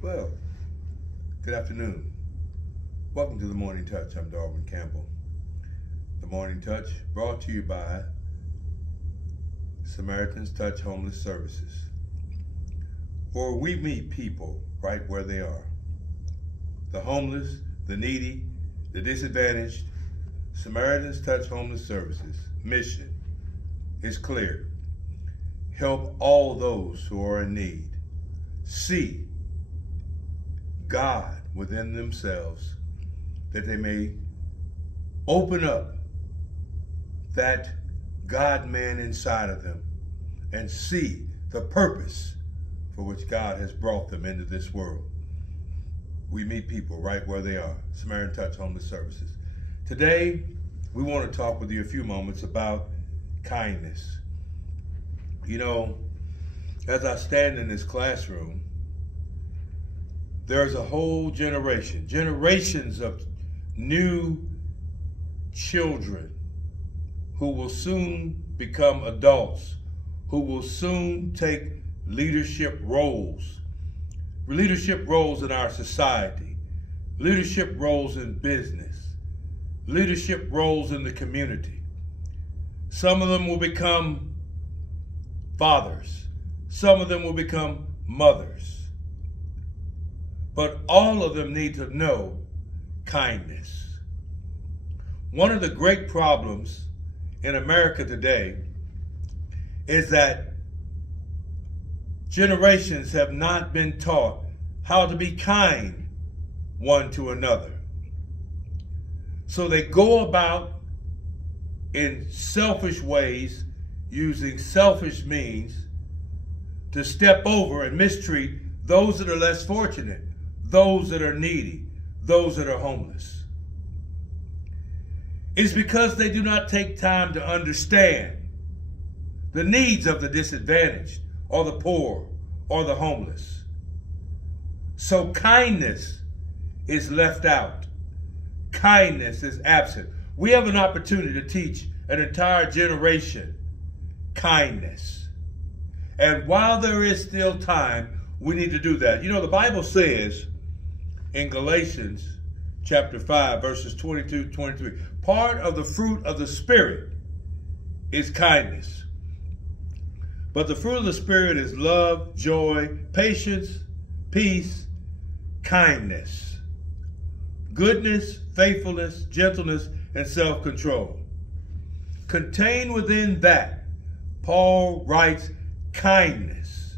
Well, good afternoon. Welcome to The Morning Touch. I'm Darwin Campbell. The Morning Touch brought to you by Samaritan's Touch Homeless Services, where we meet people right where they are. The homeless, the needy, the disadvantaged. Samaritan's Touch Homeless Services mission is clear. Help all those who are in need see God within themselves, that they may open up that God-man inside of them and see the purpose for which God has brought them into this world. We meet people right where they are. Samaritan Touch Homeless Services. Today, we want to talk with you a few moments about kindness. You know, as I stand in this classroom, there's a whole generations of new children who will soon become adults, who will soon take leadership roles in our society, leadership roles in business, leadership roles in the community. Some of them will become fathers. Some of them will become mothers. But all of them need to know kindness. One of the great problems in America today is that generations have not been taught how to be kind one to another. So they go about in selfish ways, using selfish means to step over and mistreat those that are less fortunate, those that are needy, those that are homeless. It's because they do not take time to understand the needs of the disadvantaged or the poor or the homeless. So kindness is left out. Kindness is absent. We have an opportunity to teach an entire generation kindness. And while there is still time, we need to do that. You know, the Bible says in Galatians chapter 5, verses 22 to 23, part of the fruit of the Spirit is kindness. But the fruit of the Spirit is love, joy, patience, peace, kindness, goodness, faithfulness, gentleness, and self-control. Contained within that, Paul writes kindness,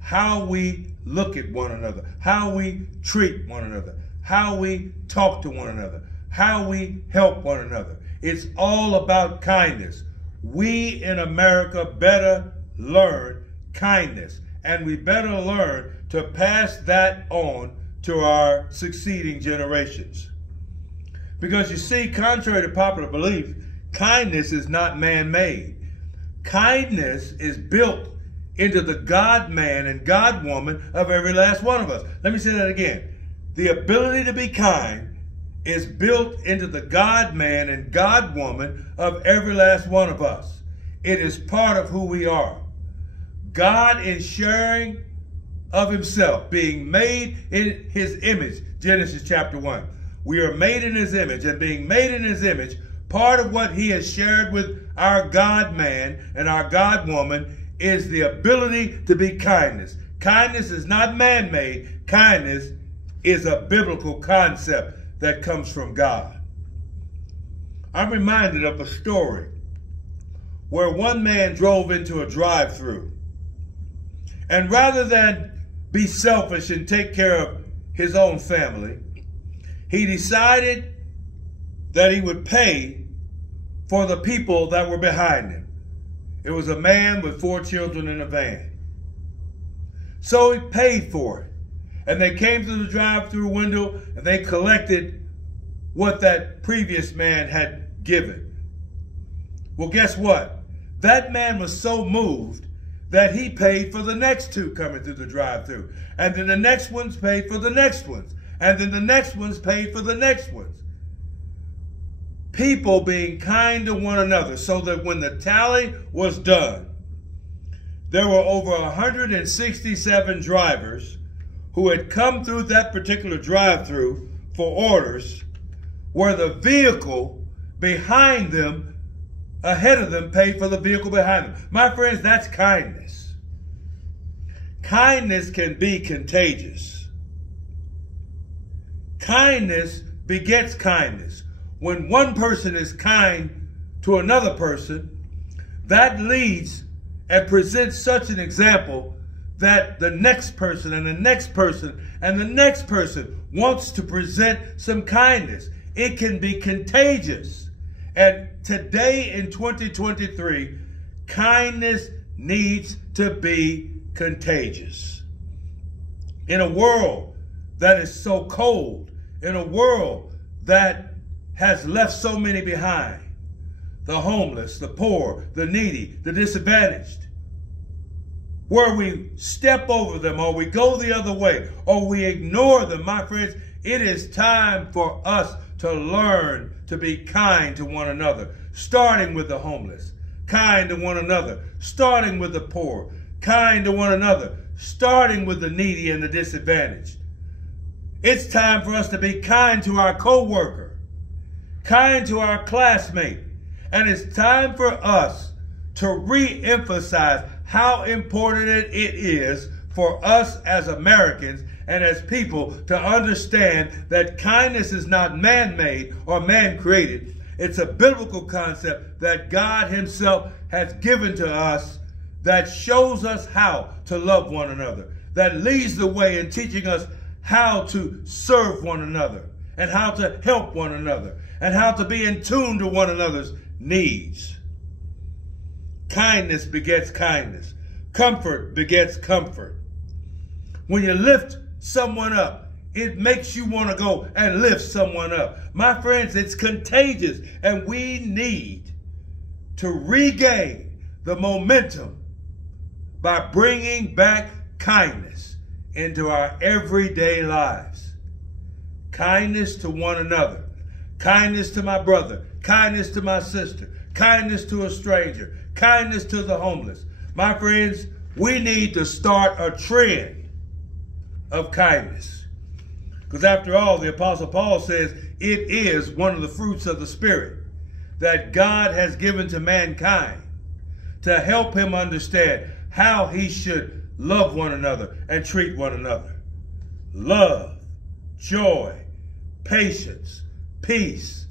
how we look at one another, how we treat one another, how we talk to one another, how we help one another. It's all about kindness. We in America better learn kindness, and we better learn to pass that on to our succeeding generations. Because you see, contrary to popular belief, kindness is not man-made. Kindness is built into the God-man and God-woman of every last one of us. Let me say that again. The ability to be kind is built into the God-man and God-woman of every last one of us. It is part of who we are. God is sharing of himself, being made in his image, Genesis chapter 1. We are made in his image, and being made in his image, part of what he has shared with our God-man and our God-woman is the ability to be kindness. Kindness is not man-made. Kindness is a biblical concept that comes from God. I'm reminded of a story where one man drove into a drive-thru, and rather than be selfish and take care of his own family, he decided that he would pay for the people that were behind him. It was a man with 4 children in a van. So he paid for it. And they came through the drive-through window and they collected what that previous man had given. Well, guess what? That man was so moved that he paid for the next 2 coming through the drive-through. And then the next ones paid for the next ones. And then the next ones paid for the next ones. People being kind to one another, so that when the tally was done, there were over 167 drivers who had come through that particular drive-through for orders, where the vehicle behind them, ahead of them, paid for the vehicle behind them. My friends, that's kindness. Kindness can be contagious. Kindness begets kindness. When one person is kind to another person, that leads and presents such an example that the next person and the next person and the next person wants to present some kindness. It can be contagious. And today in 2023, kindness needs to be contagious. In a world that is so cold, in a world that has left so many behind, the homeless, the poor, the needy, the disadvantaged, where we step over them or we go the other way or we ignore them, my friends, it is time for us to learn to be kind to one another, starting with the homeless, kind to one another, starting with the poor, kind to one another, starting with the needy and the disadvantaged. It's time for us to be kind to our co-worker, kind to our classmate, and it's time for us to re-emphasize how important it is for us as Americans and as people to understand that kindness is not man-made or man-created. It's a biblical concept that God himself has given to us that shows us how to love one another, that leads the way in teaching us how to serve one another and how to help one another and how to be in tune to one another's needs. Kindness begets kindness. Comfort begets comfort. When you lift someone up, it makes you want to go and lift someone up. My friends, it's contagious, and we need to regain the momentum by bringing back kindness into our everyday lives. Kindness to one another. Kindness to my brother. Kindness to my sister. Kindness to a stranger. Kindness to the homeless. My friends, we need to start a trend of kindness. Because after all, the Apostle Paul says it is one of the fruits of the Spirit that God has given to mankind to help him understand how he should love one another and treat one another. Love, joy, patience, peace,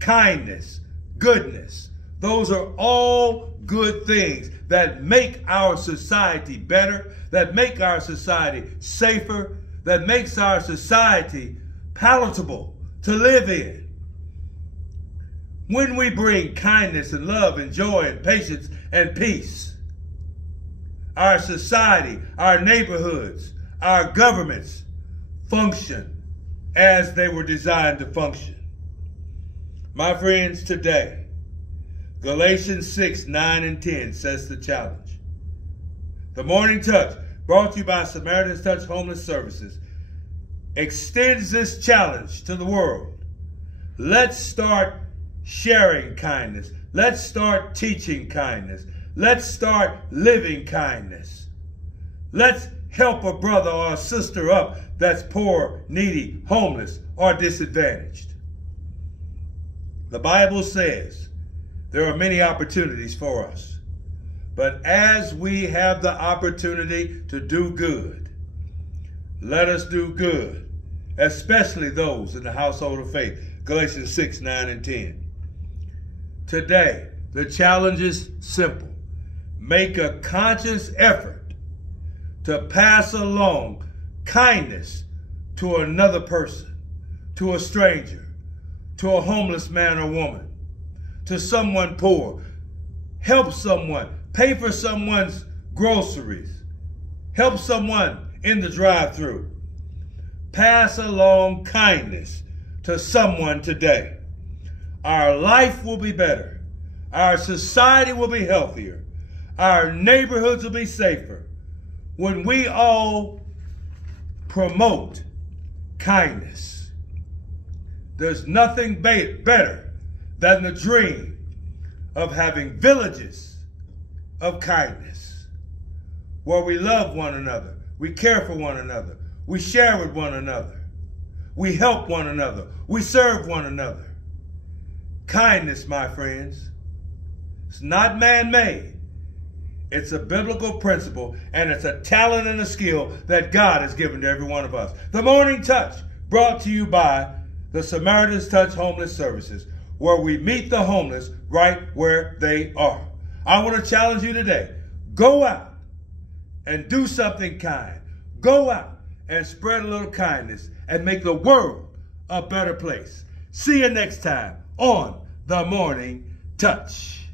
kindness, goodness. Those are all good things that make our society better, that make our society safer, that makes our society palatable to live in. When we bring kindness and love and joy and patience and peace, our society, our neighborhoods, our governments function as they were designed to function. My friends, today, Galatians 6, 9, and 10 sets the challenge. The Morning Touch, brought to you by Samaritan's Touch Homeless Services, extends this challenge to the world. Let's start sharing kindness. Let's start teaching kindness. Let's start living kindness. Let's help a brother or a sister up that's poor, needy, homeless, or disadvantaged. The Bible says there are many opportunities for us. But as we have the opportunity to do good, let us do good, especially those in the household of faith. Galatians 6, 9, and 10. Today, the challenge is simple. Make a conscious effort to pass along kindness to another person, to a stranger, to a homeless man or woman, to someone poor. Help someone. Pay for someone's groceries. Help someone in the drive-thru. Pass along kindness to someone today. Our life will be better. Our society will be healthier. Our neighborhoods will be safer when we all promote kindness. There's nothing better than the dream of having villages of kindness where we love one another, we care for one another, We share with one another. We help one another. We serve one another. Kindness, my friends, it's not man-made. It's a biblical principle, and it's a talent and a skill that God has given to every one of us. The Morning Touch, brought to you by the Samaritan's Touch Homeless Services, where we meet the homeless right where they are. I want to challenge you today. Go out and do something kind. Go out and spread a little kindness and make the world a better place. See you next time on The Morning Touch.